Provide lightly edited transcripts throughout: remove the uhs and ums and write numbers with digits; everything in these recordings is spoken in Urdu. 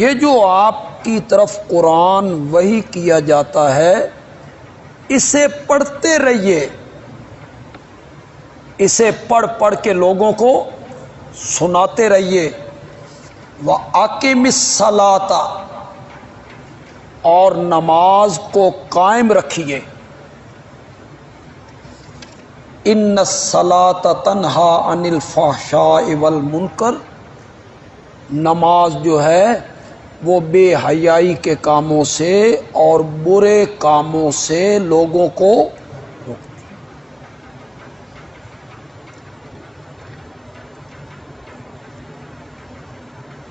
یہ جو آپ کی طرف قرآن وحی کیا جاتا ہے اسے پڑھتے رہیے، اسے پڑھ پڑھ کے لوگوں کو سناتے رہیے۔ وَأَقِمِ الصَّلَاةَ، اور نماز کو قائم رکھیے۔ إِنَّ الصَّلَاةَ تَنْهَىٰ عَنِ الْفَحْشَاءِ وَالْمُنکَرِ، نماز جو ہے وہ بے حیائی کے کاموں سے اور برے کاموں سے لوگوں کو روکتی ہے۔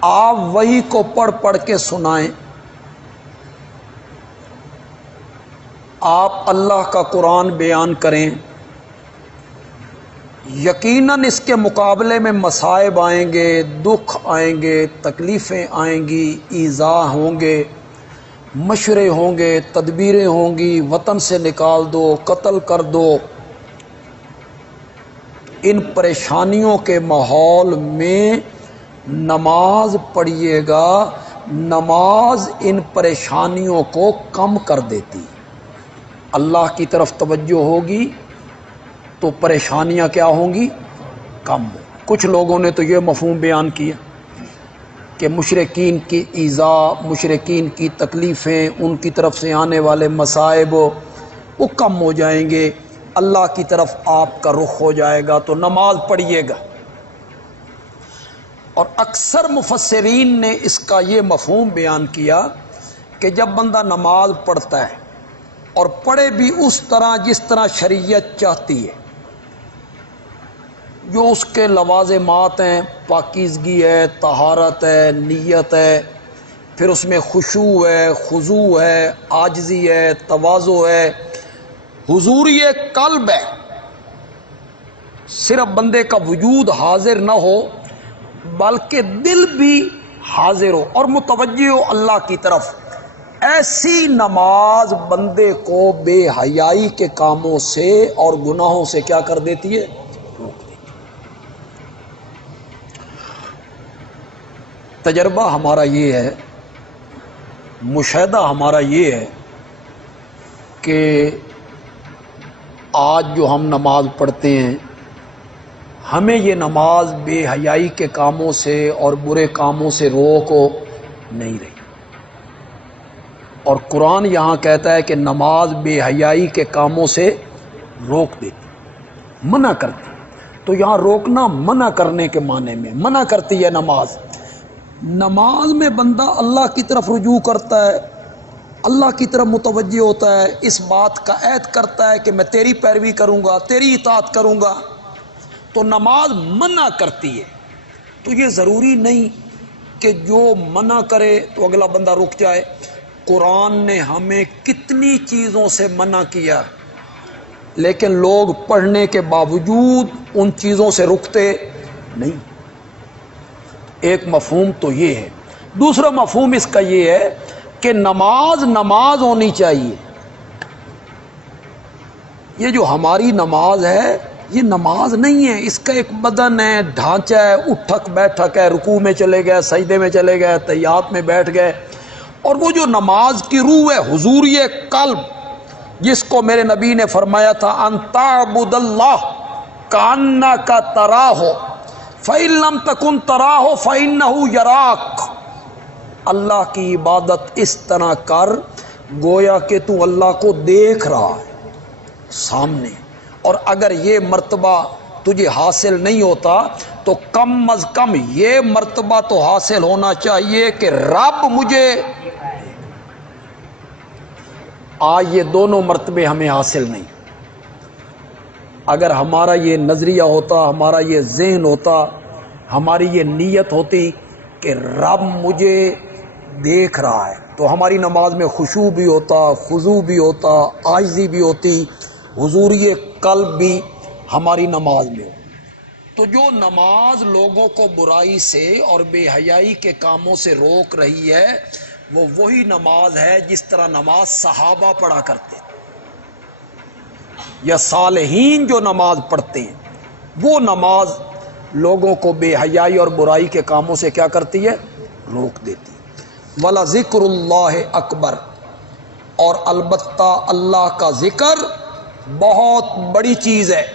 آپ وحی کو پڑھ پڑھ کے سنائیں، آپ اللہ کا قرآن بیان کریں۔ یقیناً اس کے مقابلے میں مصائب آئیں گے، دکھ آئیں گے، تکلیفیں آئیں گی، ایذا ہوں گے، مشورے ہوں گے، تدبیریں ہوں گی، وطن سے نکال دو، قتل کر دو۔ ان پریشانیوں کے ماحول میں نماز پڑھیے گا، نماز ان پریشانیوں کو کم کر دیتی۔ اللہ کی طرف توجہ ہوگی تو پریشانیاں کیا ہوں گی؟ کم ہوں۔ کچھ لوگوں نے تو یہ مفہوم بیان کیا کہ مشرکین کی ایذا، مشرکین کی تکلیفیں، ان کی طرف سے آنے والے مصائب وہ کم ہو جائیں گے، اللہ کی طرف آپ کا رخ ہو جائے گا، تو نماز پڑھیے گا۔ اور اکثر مفسرین نے اس کا یہ مفہوم بیان کیا کہ جب بندہ نماز پڑھتا ہے اور پڑھے بھی اس طرح جس طرح شریعت چاہتی ہے، جو اس کے لوازمات ہیں، پاکیزگی ہے، طہارت ہے، نیت ہے، پھر اس میں خشوع ہے، خضوع ہے، عاجزی ہے، تواضع ہے، حضوری قلب ہے، صرف بندے کا وجود حاضر نہ ہو بلکہ دل بھی حاضر ہو اور متوجہ ہو اللہ کی طرف، ایسی نماز بندے کو بے حیائی کے کاموں سے اور گناہوں سے کیا کر دیتی ہے؟ روک دیتی ہے۔ تجربہ ہمارا یہ ہے، مشاہدہ ہمارا یہ ہے کہ آج جو ہم نماز پڑھتے ہیں، ہمیں یہ نماز بے حیائی کے کاموں سے اور برے کاموں سے روک نہیں رہی۔ اور قرآن یہاں کہتا ہے کہ نماز بے حیائی کے کاموں سے روک دیتی، منع کرتی۔ تو یہاں روکنا منع کرنے کے معنی میں منع کرتی ہے نماز۔ نماز میں بندہ اللہ کی طرف رجوع کرتا ہے، اللہ کی طرف متوجہ ہوتا ہے، اس بات کا عہد کرتا ہے کہ میں تیری پیروی کروں گا، تیری اطاعت کروں گا، تو نماز منع کرتی ہے۔ تو یہ ضروری نہیں کہ جو منع کرے تو اگلا بندہ رک جائے۔ قرآن نے ہمیں کتنی چیزوں سے منع کیا، لیکن لوگ پڑھنے کے باوجود ان چیزوں سے رکتے نہیں۔ ایک مفہوم تو یہ ہے۔ دوسرا مفہوم اس کا یہ ہے کہ نماز ہونی چاہیے۔ یہ جو ہماری نماز ہے یہ نماز نہیں ہے، اس کا ایک بدن ہے، ڈھانچہ ہے، اٹھک بیٹھک ہے، رکوع میں چلے گئے، سجدے میں چلے گئے، تحیات میں بیٹھ گئے۔ اور وہ جو نماز کی روح ہے، حضوری قلب، جس کو میرے نبی نے فرمایا تھا ان تعبد اللہ کأنک تراہ فإن لم تکن تراہ فإنہ یراک، اللہ کی عبادت اس طرح کر گویا کہ تو اللہ کو دیکھ رہا ہے سامنے۔ اور اگر یہ مرتبہ تجھے حاصل نہیں ہوتا تو کم از کم یہ مرتبہ تو حاصل ہونا چاہیے کہ رب مجھے، آج یہ دونوں مرتبے ہمیں حاصل نہیں۔ اگر ہمارا یہ نظریہ ہوتا، ہمارا یہ ذہن ہوتا، ہماری یہ نیت ہوتی کہ رب مجھے دیکھ رہا ہے، تو ہماری نماز میں خشوع بھی ہوتا، خضوع بھی ہوتا، عاجزی بھی ہوتی، حضوری قلب بھی ہماری نماز میں ہو۔ تو جو نماز لوگوں کو برائی سے اور بے حیائی کے کاموں سے روک رہی ہے، وہ وہی نماز ہے جس طرح نماز صحابہ پڑھا کرتے یا صالحین جو نماز پڑھتے ہیں، وہ نماز لوگوں کو بے حیائی اور برائی کے کاموں سے کیا کرتی ہے؟ روک دیتی ہے۔ وَلَذِكْرُ اللَّهِ اکبر، اور البتہ اللہ کا ذکر بہت بڑی چیز ہے۔